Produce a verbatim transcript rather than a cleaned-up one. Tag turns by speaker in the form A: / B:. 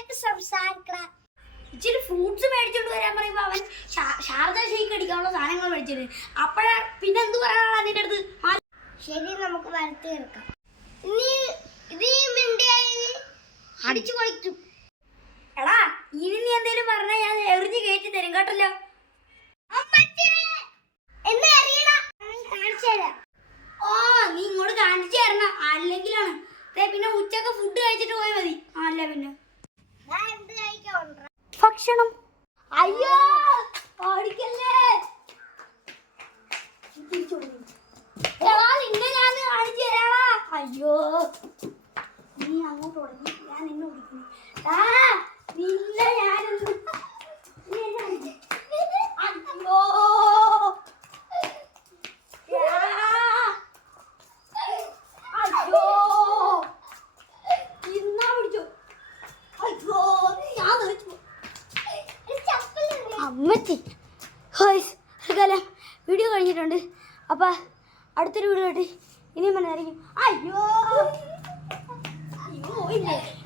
A: നന്നായിട്ട് സംസാരിക്കണം. ഇച്ചിരി ഫ്രൂട്ട്സ് മേടിച്ചോണ്ട് വരാൻ പറയുമ്പോ അവൻ ശാരദ ഷെയ്ക്ക് അടിക്കാനുള്ള സാധനങ്ങൾ മേടിച്ചത്. അപ്പഴാ പിന്നെ എന്ത് പറയാനാണ് അതിന്റെ അടുത്ത്? ശരി, നമുക്ക് വരത്തി എടുക്കാം. നീ അടിച്ചു പൊളിക്കും. എടാ, ഇനി നീ എന്തേലും പറഞ്ഞാൽ ഞാൻ എറിഞ്ഞ് കയറ്റി തരും കേട്ടല്ലോ. ഓ, നീ ഇങ്ങോട്ട് കാണിച്ചു തരണം. അല്ലെങ്കിലാണ് പിന്നെ ഉച്ചക്ക് ഫുഡ് കഴിച്ചിട്ട് പോയാൽ മതി. അല്ല പിന്നെ ഭക്ഷണം. അയ്യോ, ഓടിക്കല്ലേ. നിന്നെ ഞാൻ കാണിച്ചു തരാടാ. അയ്യോ, നീ അങ്ങോട്ട് ഓടി, ഞാൻ നിന്നെ ഓടിക്കുന്നു. ആ നിന്നെ ഞാനൊന്ന് അയ്യോ അമ്മച്ചി. വീഡിയോ കഴിഞ്ഞിട്ടുണ്ട്. അപ്പം അടുത്തൊരു വീഡിയോ ആയിട്ട് ഇനിയും മനസ്സിലായിരിക്കും. അയ്യോ അയ്യോ ഇല്ലേ.